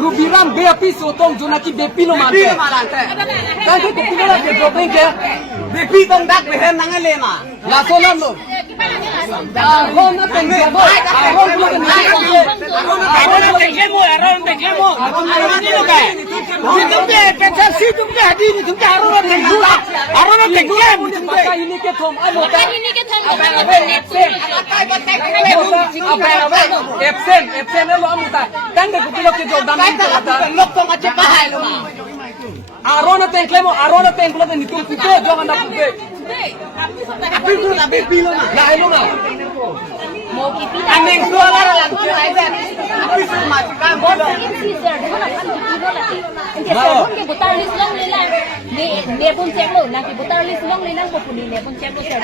Rubiram be api sotong jonaki be pilo mante. Kan ke pilo la ke dropping ke be pi tong dak be hem nangale ma. La solam lo. Aron na tengke bo. Aron lo ke nai ke. Aron na tengke mo. Aron ni lo ka. Si tumke ke si tumke hadi ni tumke aron na tengke. Aron na tengke mo tumke ini ke thom ai lo ka. Ini ke thom absent lo amuta. Kan ke pilo ke jodam ni ta. Lok to ngache pahai lo ma. Aron na tengke mo. Aron na tengke lo ni tumke jogan na tumke. Api tu la be pilo ma. La ilo ma. Aneng dua lara langsung aja. Api tu ma ka bo. Ke butar list long lelang ne pun cek lo na ke butar list long lelang ko puni ne pun cek lo sir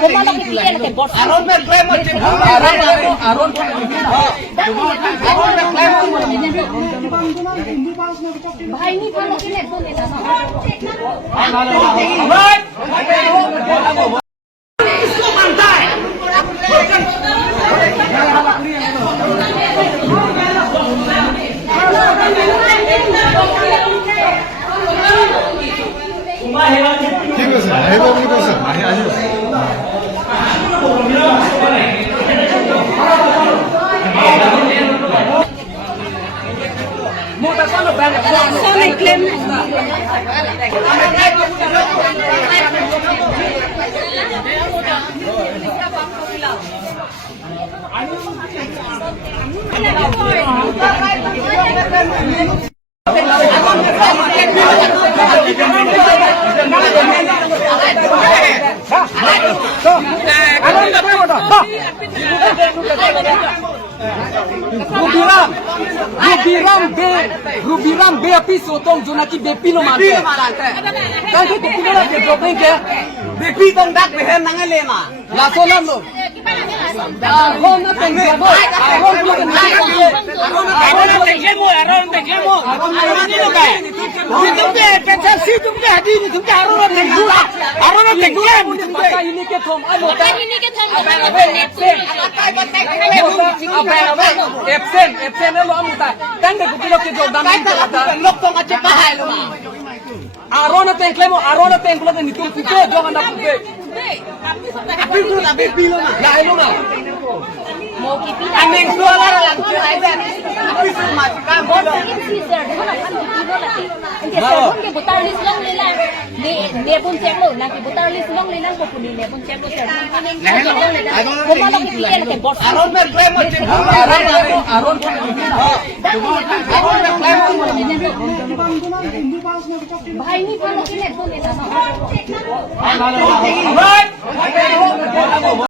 ko malo ke tiyan ke bot Aron na claim mo chip. Aron bhai ni palo ke ne pun eta ঠিক আছে আহিব বুলি কৈছে আহি আহিব Muta sana bang. sana claim Rubiram be api sotong jonaki be pilo mante. Kan ke pilo la ke dropping ke be pi tong dak be hem nangale ma. La solam lo. Aron na tengke bo. Aron lo ke nai ke. Aron na tengke mo. Aron ni lo ka. Si tumke ke si tumke hadi ni tumke aron na tengke. Aron na tengke mo tumke ini ke thom ai lo ka. ini ke thom absent lo amuta. Kan ke pilo ke jodam ni ta. Lok to ngache pahai lo ma. Aron na tengke lo ni tumke jogan na tumke. Api tu la be pilo ma. La ilo ma. Aneng dua lara langsung aja. Api tu ma ka bo. ke butar list long lelang ne pun cek lo na ke butar list long lelang ko puni ne pun cek lo sir ko malo ke tiyan ke bot Aron na claim mo chip. Aron bhai ni palo ke ne pun eta